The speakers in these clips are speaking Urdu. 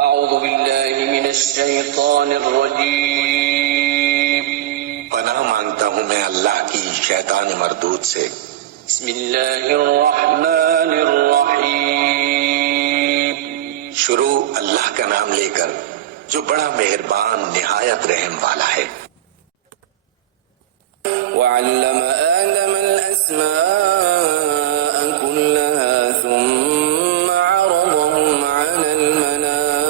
اعوذ باللہ من الشیطان الرجیم، پناہ مانگتا ہوں میں اللہ کی شیطان مردود سے۔ بسم اللہ الرحمن الرحیم، شروع اللہ کا نام لے کر جو بڑا مہربان نہایت رحم والا ہے۔ وعلم آدم الأسماء كلها ثم عرضهم على الملائكة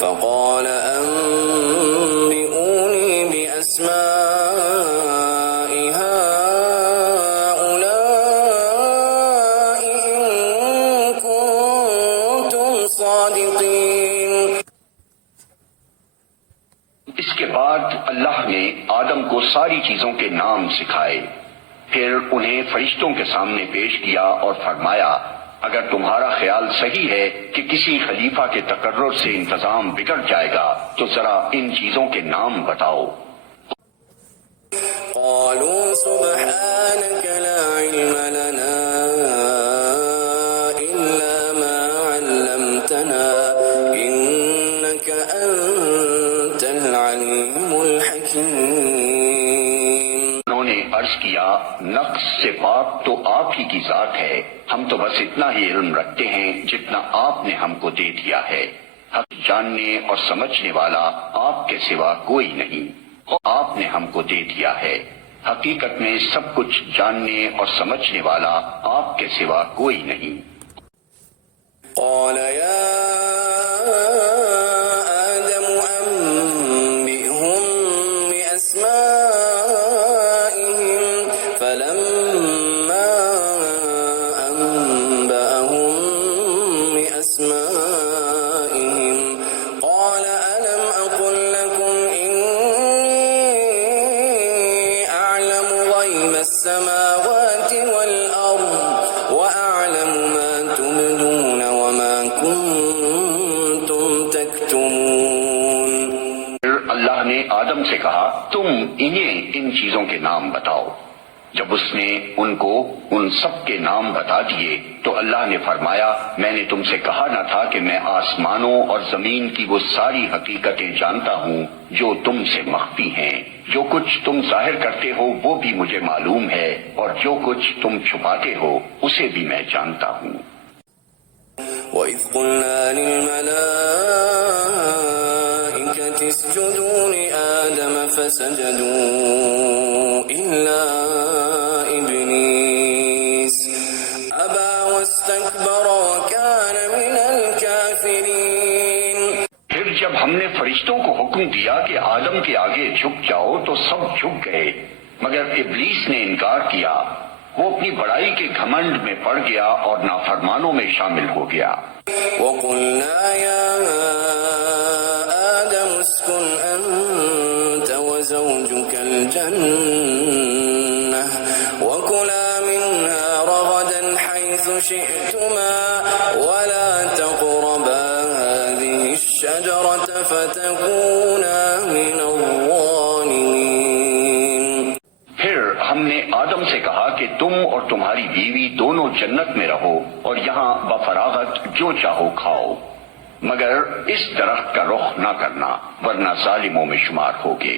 فقال أنبئوني بأسماء هؤلاء إن كنتم صادقين۔ اس کے بعد اللہ نے آدم کو ساری چیزوں کے نام سکھائے، پھر انہیں فرشتوں کے سامنے پیش کیا اور فرمایا اگر تمہارا خیال صحیح ہے کہ کسی خلیفہ کے تقرر سے انتظام بگڑ جائے گا تو ذرا ان چیزوں کے نام بتاؤ۔ قالوا سبحانك لا علم لنا إلا ما علمتنا إنك أنت العليم الحكيم۔ انہوں نے عرض کیا نقص سے پاک تو آپ ہی کی ذات ہے، ہم تو بس اتنا ہی علم رکھتے ہیں جتنا آپ نے ہم کو دے دیا ہے، حق جاننے اور سمجھنے والا آپ کے سوا کوئی نہیں، اور آپ نے ہم کو دے دیا ہے، حقیقت میں سب کچھ جاننے اور سمجھنے والا آپ کے سوا کوئی نہیں۔ قال يا آدم أنبئهم بأسمائهم فلما أنبأهم بأسمائهم قال ألم أقل لكم إني أعلم غيب السماوات والأرض وأعلم ما تبدون وما كنتم تكتمون۔ پھر اللہ نے آدم سے کہا تم انہیں ان چیزوں کے نام بتاؤ۔ جب اس نے ان کو ان سب کے نام بتا دیے تو اللہ نے فرمایا میں نے تم سے کہا نہ تھا کہ میں آسمانوں اور زمین کی وہ ساری حقیقتیں جانتا ہوں جو تم سے مخفی ہیں، جو کچھ تم ظاہر کرتے ہو وہ بھی مجھے معلوم ہے اور جو کچھ تم چھپاتے ہو اسے بھی میں جانتا ہوں۔ وَإِذْ قُلْنَا لِلْمَلَائِكَةِ اسْجُدُوا لِآدَمَ فَسَجَدُوا إِلَّا إِبْلِيسَ أَبَى وَاسْتَكْبَرَ وَكَانَ مِنَ الْكَافِرِينَ۔ پھر جب ہم نے فرشتوں کو حکم دیا کہ آدم کے آگے جھک جاؤ تو سب جھک گئے مگر ابلیس نے انکار کیا، وہ اپنی بڑائی کے گھمنڈ میں پڑ گیا اور نافرمانوں میں شامل ہو گیا۔ وَقُلْنَا يَا آدَمُ اسْكُنْ أَنْتَ وَزَوْجُكَ الْجَنَّةَ وَكُلَا مِنْهَا رَغَدًا حَيْثُ شِئْتُمَا وَلَا تَقْرَبَا هَذِهِ الشَّجَرَةَ فَتَكُونَا مِنَ الظَّالِمِينَ۔ پھر ہم نے آدم سے کہا کہ تم اور تمہاری بیوی دونوں جنت میں رہو اور یہاں بفراغت جو چاہو کھاؤ، مگر اس درخت کا رخ نہ کرنا ورنہ ظالموں میں شمار ہوگے۔